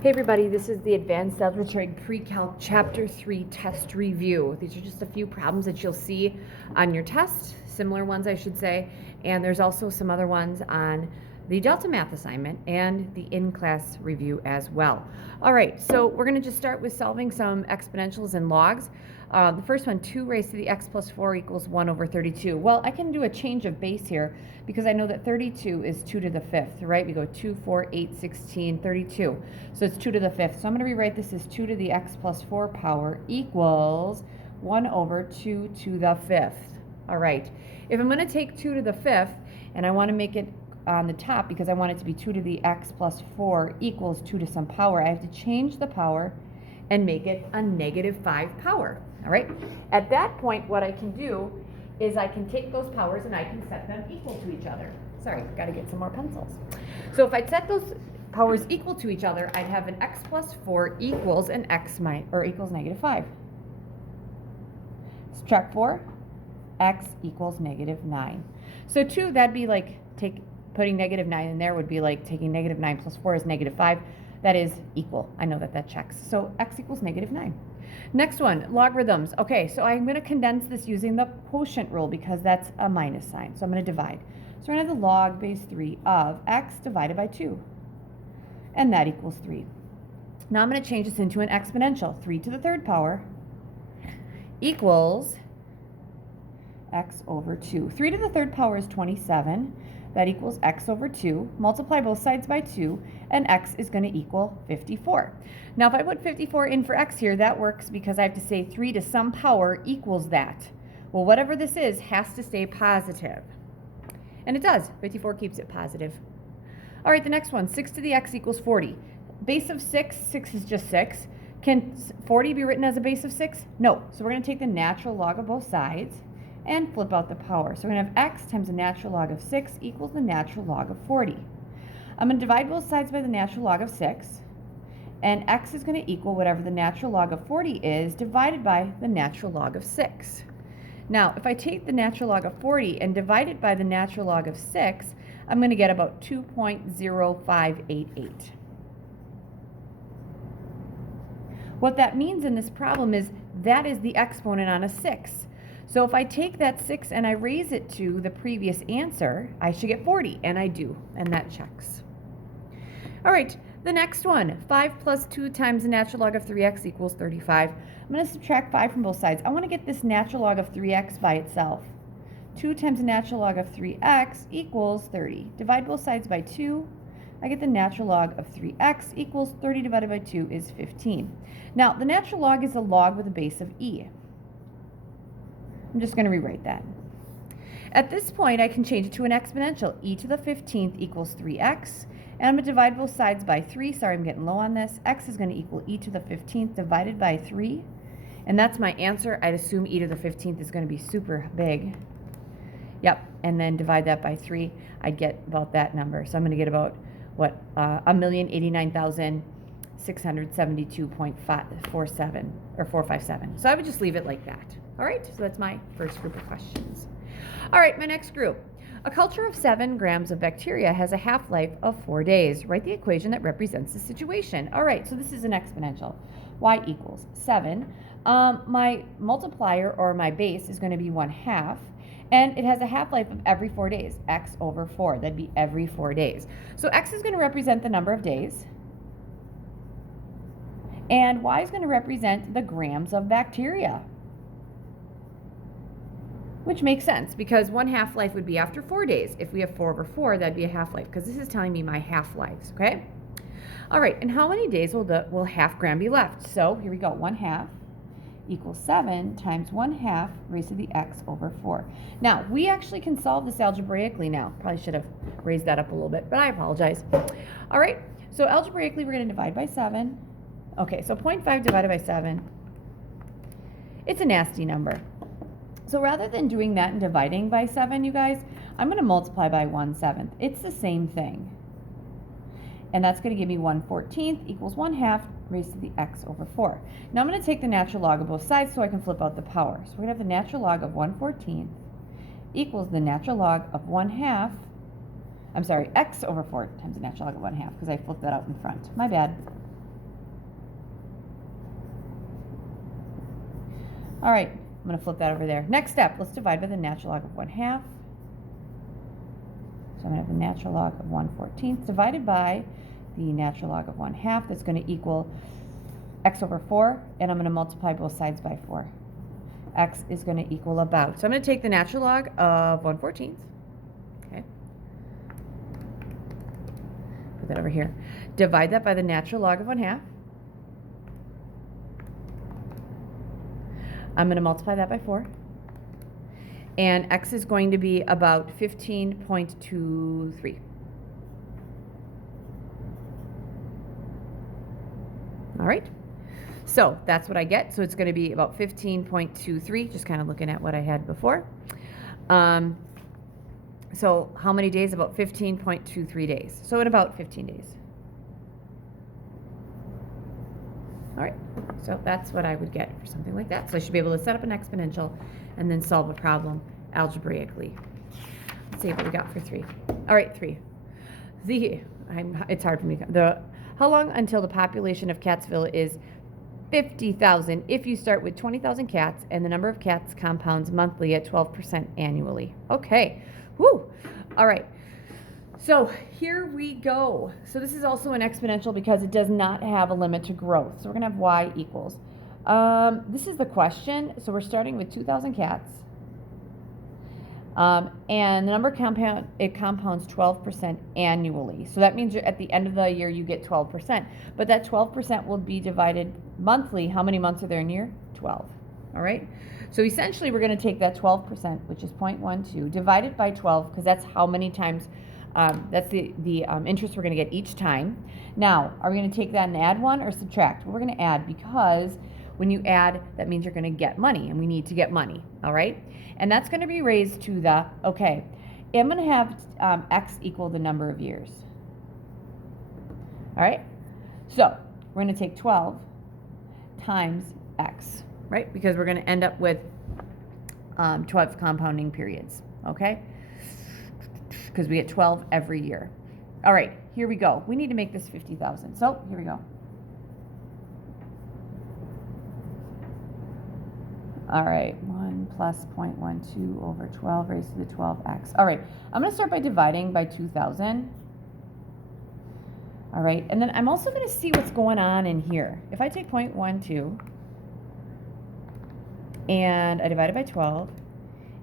Hey everybody, this is the Advanced Algebra Pre-Calc Chapter 3 test review. These are just a few problems that you'll see on your test, similar ones I should say, and there's also some other ones on the Delta Math assignment and the in-class review as well. All right, so we're going to just start with solving some exponentials and logs. The first one, 2 raised to the x plus 4 equals 1 over 32. Well, I can do a change of base here because I know that 32 is 2 to the 5th, right? We go 2, 4, 8, 16, 32. So it's 2 to the 5th. So I'm going to rewrite this as 2 to the x plus 4 power equals 1 over 2 to the 5th. All right. If I'm going to take 2 to the 5th and I want to make it on the top because I want it to be 2 to the x plus 4 equals 2 to some power, I have to change the power and make it a negative 5 power. All right. At that point, what I can do is I can take those powers and I can set them equal to each other. Sorry, got to get some more pencils. So if I set those powers equal to each other, I'd have an x plus 4 equals an x equals negative 5. Subtract 4, x equals negative 9. So 2, that'd be like putting negative 9 in there would be like taking negative 9 plus 4 is negative 5. That is equal. I know that checks. So x equals negative 9. Next one, logarithms. Okay, so I'm going to condense this using the quotient rule because that's a minus sign. So I'm going to divide. So we're going to have the log base 3 of x divided by 2. And that equals 3. Now I'm going to change this into an exponential. 3 to the 3rd power equals x over 2. 3 to the 3rd power is 27. That equals x over 2. Multiply both sides by 2, and x is going to equal 54. Now, if I put 54 in for x here, that works because I have to say 3 to some power equals that. Well, whatever this is has to stay positive. And it does. 54 keeps it positive. All right, the next one, 6 to the x equals 40. Base of 6, 6 is just 6. Can 40 be written as a base of 6? No. So we're going to take the natural log of both sides and flip out the power. So we're going to have x times the natural log of 6 equals the natural log of 40. I'm going to divide both sides by the natural log of 6, and x is going to equal whatever the natural log of 40 is divided by the natural log of 6. Now, if I take the natural log of 40 and divide it by the natural log of 6, I'm going to get about 2.0588. What that means in this problem is that is the exponent on a 6. So if I take that 6 and I raise it to the previous answer, I should get 40, and I do, and that checks. All right, the next one, 5 plus 2 times the natural log of 3x equals 35. I'm going to subtract 5 from both sides. I want to get this natural log of 3x by itself. 2 times the natural log of 3x equals 30. Divide both sides by 2. I get the natural log of 3x equals 30 divided by 2 is 15. Now, the natural log is a log with a base of e. I'm just going to rewrite that. At this point, I can change it to an exponential. E to the 15th equals 3x. And I'm going to divide both sides by 3. Sorry, I'm getting low on this. X is going to equal e to the 15th divided by 3. And that's my answer. I'd assume e to the 15th is going to be super big. Yep. And then divide that by 3. I'd get about that number. So I'm going to get about, what, 1,089,672.47 or 457. So I would just leave it like that. All right, so that's my first group of questions. All right, my next group. A culture of 7 grams of bacteria has a half-life of 4 days. Write the equation that represents the situation. All right, so this is an exponential. Y equals 7. My multiplier, or my base, is going to be 1/2. And it has a half-life of every 4 days. X over 4. That'd be every 4 days. So X is going to represent the number of days. And Y is going to represent the grams of bacteria. Which makes sense because 1 half-life would be after 4 days. If we have 4 over 4, that'd be a half-life because this is telling me my half-lives, okay? All right, and how many days will half gram be left? So here we go, 1/2 equals 7 times 1/2 raised to the x over 4. Now, we actually can solve this algebraically now. Probably should have raised that up a little bit, but I apologize. All right, so algebraically, we're going to divide by 7. Okay, so 0.5 divided by 7. It's a nasty number. So rather than doing that and dividing by 7, you guys, I'm going to multiply by 1/7. It's the same thing. And that's going to give me 1/14 equals 1/2 raised to the x over 4. Now I'm going to take the natural log of both sides so I can flip out the power. So we're going to have the natural log of 1/14 equals the natural log of 1/2. I'm sorry, x over 4 times the natural log of 1/2 because I flipped that out in front. My bad. All right, I'm going to flip that over there. Next step, let's divide by the natural log of 1/2. So I'm going to have the natural log of 1/14 divided by the natural log of 1/2. That's going to equal x over 4, and I'm going to multiply both sides by 4. X is going to equal about. So I'm going to take the natural log of 1/14. Okay. Put that over here. Divide that by the natural log of 1/2. I'm going to multiply that by 4. And x is going to be about 15.23. All right. So that's what I get. So it's going to be about 15.23, just kind of looking at what I had before. So how many days? About 15.23 days. So in about 15 days. All right. So that's what I would get for something like that. So I should be able to set up an exponential and then solve a problem algebraically. Let's see what we got for 3. All right, 3. It's hard for me. How long until the population of Catsville is 50,000 if you start with 20,000 cats and the number of cats compounds monthly at 12% annually? Okay. Woo. All right. So here we go. So this is also an exponential because it does not have a limit to growth. So we're going to have y equals. This is the question. So we're starting with 2,000 cats. And the number compounds 12% annually. So that means at the end of the year you get 12%. But that 12% will be divided monthly. How many months are there in a year? 12. All right? So essentially we're going to take that 12%, which is 0.12, divided by 12, because that's how many times, that's the interest we're going to get each time. Now, are we going to take that and add 1 or subtract? Well, we're going to add, because when you add, that means you're going to get money, and we need to get money, all right? And that's going to be raised to the, okay, I'm going to have x equal the number of years. All right? So we're going to take 12 times x, right? Because we're going to end up with 12 compounding periods, okay? Because we get 12 every year. All right, here we go. We need to make this 50,000. So here we go. All right, 1 plus 0.12 over 12 raised to the 12x. All right, I'm going to start by dividing by 2,000. All right, and then I'm also going to see what's going on in here. If I take 0.12 and I divide it by 12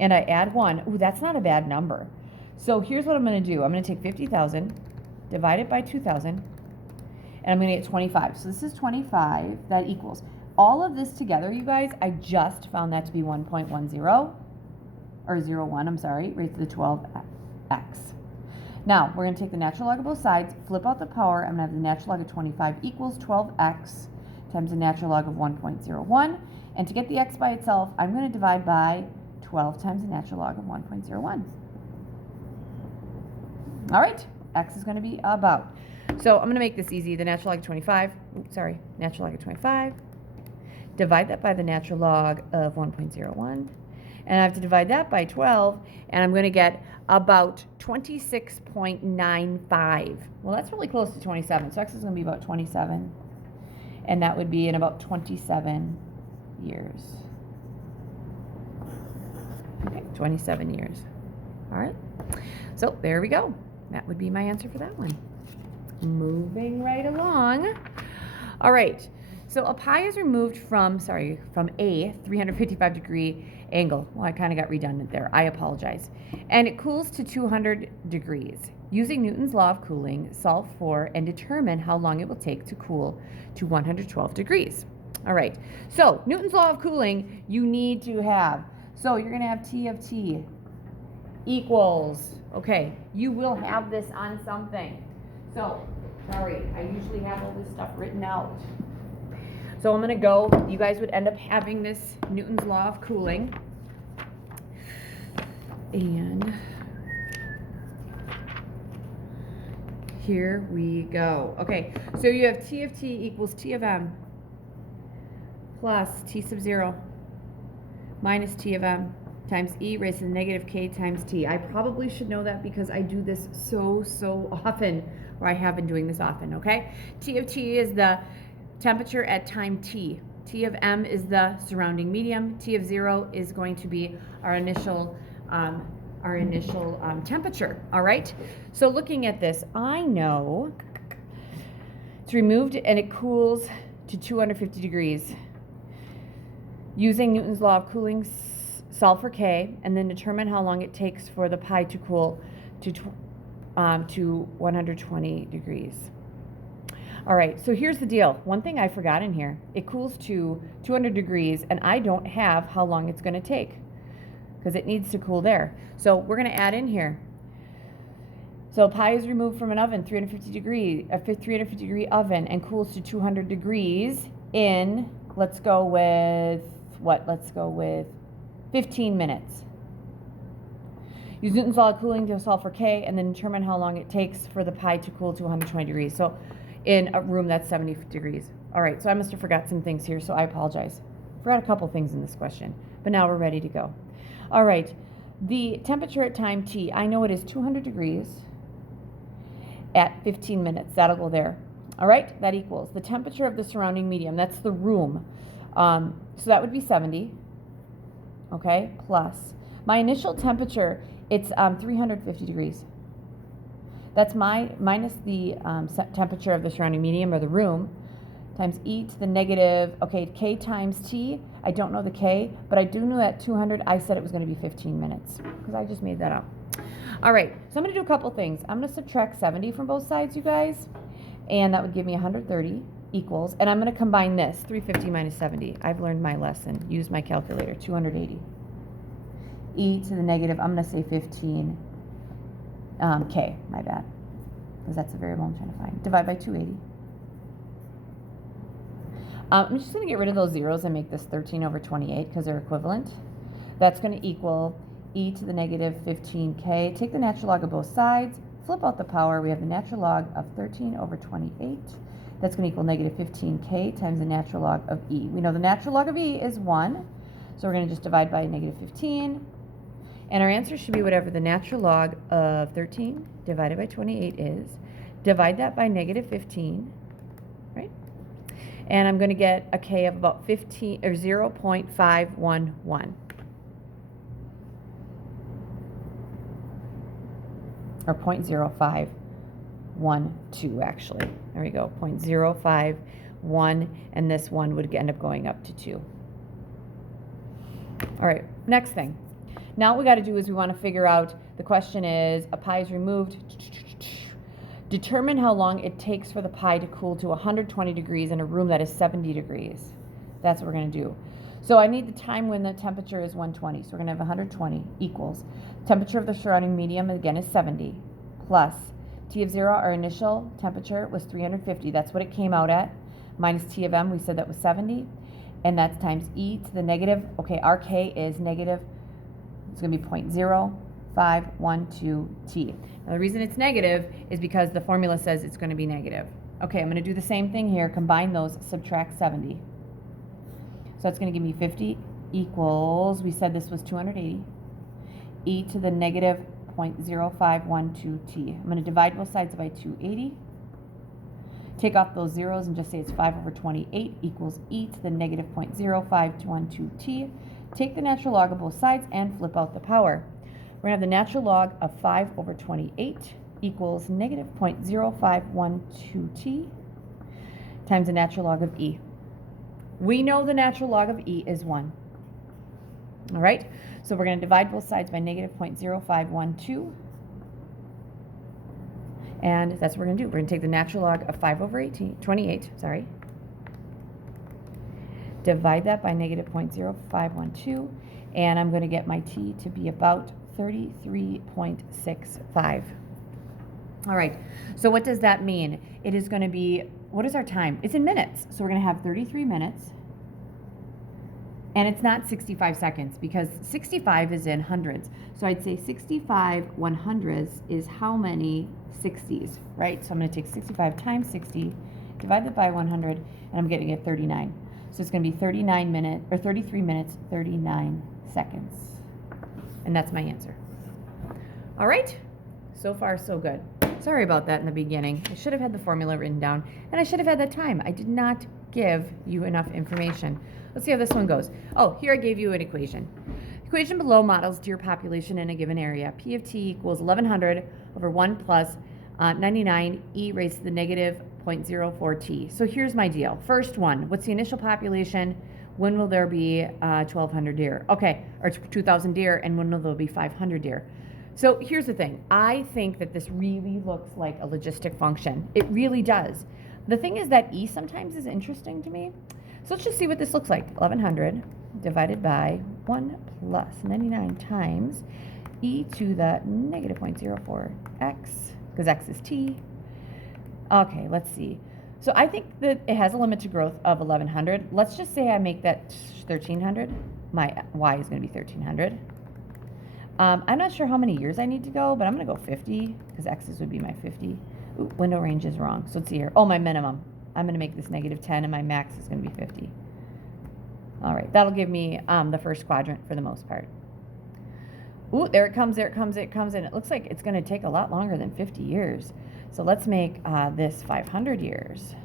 and I add 1, ooh, that's not a bad number. So here's what I'm going to do. I'm going to take 50,000, divide it by 2,000, and I'm going to get 25. So this is 25. That equals. All of this together, you guys, I just found that to be 1.10, or 0.1, I'm sorry, raised to the 12x. Now, we're going to take the natural log of both sides, flip out the power. I'm going to have the natural log of 25 equals 12x times the natural log of 1.01. And to get the x by itself, I'm going to divide by 12 times the natural log of 1.01. All right, x is going to be about. So I'm going to make this easy. The natural log of 25, natural log of 25. Divide that by the natural log of 1.01. And I have to divide that by 12, and I'm going to get about 26.95. Well, that's really close to 27. So x is going to be about 27. And that would be in about 27 years. Okay, 27 years. All right. So there we go. That would be my answer for that one. Moving right along. All right. So a pi is removed from a 355 degree angle. Well, I kind of got redundant there. I apologize. And it cools to 200 degrees. Using Newton's law of cooling, solve for and determine how long it will take to cool to 112 degrees. All right. So Newton's law of cooling, you need to have. So you're going to have T of T equals, okay, you will have this on something. So, sorry, I usually have all this stuff written out. So I'm going to go, you guys would end up having this Newton's law of cooling. And here we go. Okay, so you have T of T equals T of M plus T sub 0 minus T of M times E raised to the negative K times T. I probably should know that because I do this so often, or I have been doing this often, okay? T of T is the temperature at time T, T of M is the surrounding medium. T of 0 is going to be our initial temperature. All right. So looking at this, I know it's removed and it cools to 250 degrees. Using Newton's law of cooling, solve for K, and then determine how long it takes for the pie to cool to 120 degrees. All right, so here's the deal. One thing I forgot in here, it cools to 200 degrees, and I don't have how long it's going to take because it needs to cool there. So we're going to add in here. So pie is removed from an oven, 350 degree oven, and cools to 200 degrees in, let's go with 15 minutes. Use Newton's law of cooling to solve for K, and then determine how long it takes for the pie to cool to 120 degrees. So in a room that's 70 degrees. All right, so I must have forgot some things here, so I apologize. Forgot a couple things in this question, but now we're ready to go. All right, the temperature at time T, I know it is 200 degrees at 15 minutes. That'll go there. All right, that equals the temperature of the surrounding medium. That's the room. So that would be 70, okay, plus my initial temperature, it's 350 degrees. That's minus the temperature of the surrounding medium or the room times e to the negative, okay, K times T. I don't know the K, but I do know that 200, I said it was going to be 15 minutes because I just made that up. All right, so I'm going to do a couple things. I'm going to subtract 70 from both sides, you guys, and that would give me 130 equals, and I'm going to combine this, 350 minus 70. I've learned my lesson. Use my calculator, 280. E to the negative, I'm going to say 15 K, my bad, because that's the variable I'm trying to find. Divide by 280. I'm just going to get rid of those zeros and make this 13 over 28 because they're equivalent. That's going to equal e to the negative 15K. Take the natural log of both sides, flip out the power. We have the natural log of 13 over 28. That's going to equal negative 15K times the natural log of e. We know the natural log of e is 1, so we're going to just divide by negative 15. And our answer should be whatever the natural log of 13 divided by 28 is. Divide that by negative 15, right? And I'm going to get a K of about 15 or 0.511. Or 0.0512 actually. There we go, 0.051, and this one would end up going up to 2. All right, next thing. Now what we got to do is we want to figure out, the question is, a pie is removed. Determine how long it takes for the pie to cool to 120 degrees in a room that is 70 degrees. That's what we're going to do. So I need the time when the temperature is 120. So we're going to have 120 equals temperature of the surrounding medium, again, is 70, plus T of 0, our initial temperature was 350. That's what it came out at, minus T of M, we said that was 70. And that's times e to the negative, okay, our K is negative, it's going to be 0.0512 T. Now the reason it's negative is because the formula says it's going to be negative. Okay, I'm going to do the same thing here, combine those, subtract 70. So it's going to give me 50 equals, we said this was 280, e to the negative 0.0512 T. I'm going to divide both sides by 280. Take off those zeros and just say it's 5 over 28 equals e to the negative 0.0512 T. Take the natural log of both sides and flip out the power. We're going to have the natural log of 5 over 28 equals negative 0.0512 T times the natural log of e. We know the natural log of e is 1. All right, so we're going to divide both sides by negative 0.0512. And that's what we're going to do. We're going to take the natural log of 5 over 28, divide that by negative 0.0512, and I'm going to get my t to be about 33.65. All right, so what does that mean? It is going to be, what is our time? It's in minutes, so we're going to have 33 minutes, and it's not 65 seconds because 65 is in hundreds. So I'd say 65 100ths is how many 60s, right? So I'm going to take 65 times 60, divide that by 100, and I'm getting it 39. So it's going to be 33 minutes, 39 seconds. And that's my answer. All right, so far so good. Sorry about that in the beginning. I should have had the formula written down, and I should have had that time. I did not give you enough information. Let's see how this one goes. Oh, here I gave you an equation. Equation below models deer population in a given area. P of t equals 1100 over 1 plus 99 e raised to the negative 0.04 t. So here's my deal. First one, what's the initial population? When will there be 1,200 deer? Okay, or 2,000 deer, and when will there be 500 deer? So here's the thing. I think that this really looks like a logistic function. It really does. The thing is that e sometimes is interesting to me. So let's just see what this looks like. 1,100 divided by 1 plus 99 times e to the negative 0.04 x, because x is t. Okay, let's see. So I think that it has a limit to growth of 1,100. Let's just say I make that 1,300. My y is going to be 1,300. I'm not sure how many years I need to go, but I'm going to go 50, because x's would be my 50. Ooh, window range is wrong. So let's see here. Oh, my minimum. I'm going to make this negative 10, and my max is going to be 50. All right, that'll give me the first quadrant for the most part. Ooh, there it comes, there it comes, it comes, and it looks like it's going to take a lot longer than 50 years. So let's make this 500 years.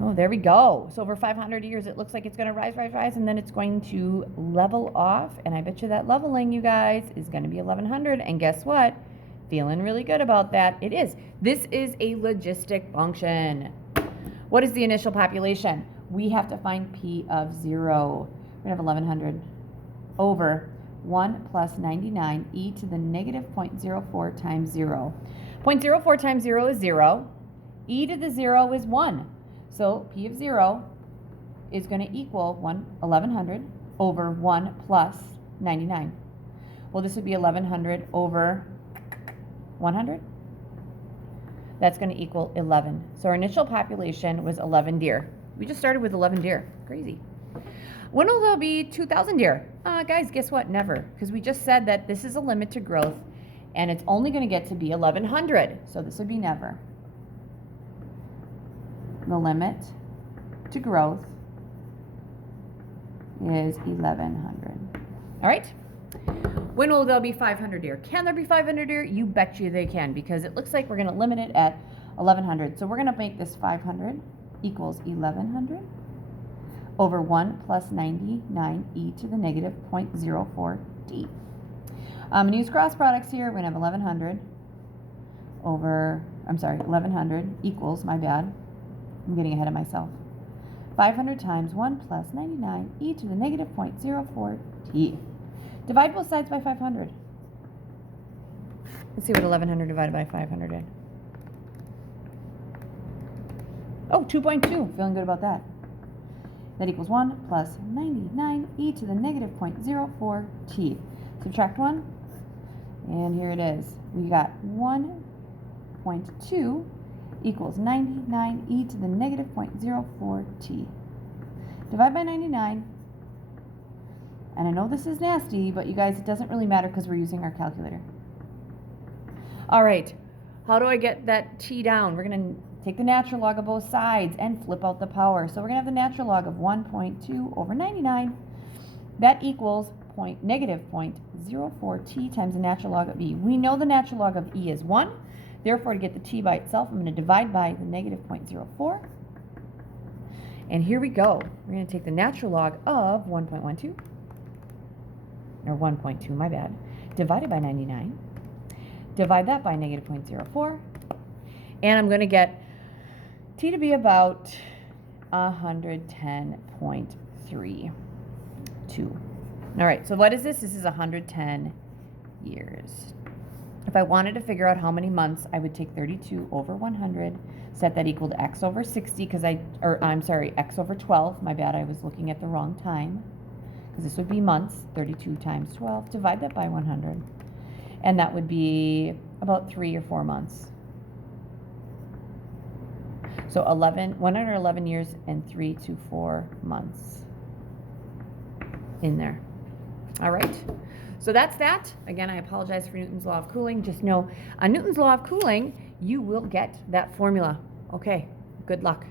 Oh, there we go. So over 500 years, it looks like it's going to rise, rise, rise, and then it's going to level off. And I bet you that leveling, you guys, is going to be 1,100. And guess what? Feeling really good about that. It is. This is a logistic function. What is the initial population? We have to find P of 0. We're going to have 1,100 over 1 plus 99 e to the negative 0.04 times 0. 0.04 times 0 is 0. E to the 0 is 1. So P of 0 is going to equal 1,100 over 1 plus 99. Well, this would be 1,100 over 100. That's going to equal 11. So our initial population was 11 deer. We just started with 11 deer. Crazy. When will there be 2,000 deer? Guys, guess what? Never. Because we just said that this is a limit to growth, and it's only going to get to be 1,100. So this would be never. The limit to growth is 1,100. All right? When will there be 500 deer? Can there be 500 deer? You bet you they can, because it looks like we're going to limit it at 1,100. So we're going to make this 500 equals 1,100 over 1 plus 99 e to the negative 0.04 d. I'm going to use cross products here. We're going to have 1,100 over, 1,100 equals, my bad, I'm getting ahead of myself, 500 times 1 plus 99 e to the negative 0.04 t. Divide both sides by 500. Let's see what 1,100 divided by 500 is. Oh, 2.2. Feeling good about that. That equals 1 plus 99 e to the negative 0.04 t. Subtract 1, and here it is. We got 1.2 equals 99 e to the negative 0.04 t. Divide by 99. And I know this is nasty, but you guys, it doesn't really matter because we're using our calculator. All right, how do I get that t down? We're going to take the natural log of both sides and flip out the power. So we're going to have the natural log of 1.2 over 99. That equals negative 0.04 t times the natural log of e. We know the natural log of e is 1. Therefore, to get the t by itself, I'm going to divide by the negative 0.04. And here we go. We're going to take the natural log of 1.12, or 1.2, my bad, divided by 99. Divide that by negative 0.04. And I'm going to get t to be about 110.32. All right, so what is this? This is 110 years. If I wanted to figure out how many months, I would take 32 over 100, set that equal to x over 60, x over 12. My bad, I was looking at the wrong time. Because this would be months, 32 times 12. Divide that by 100. And that would be about 3 or 4 months. So 111 years and 3 to 4 months in there. All right. So that's that. Again, I apologize for Newton's law of cooling. Just know on Newton's law of cooling, you will get that formula. Okay, good luck.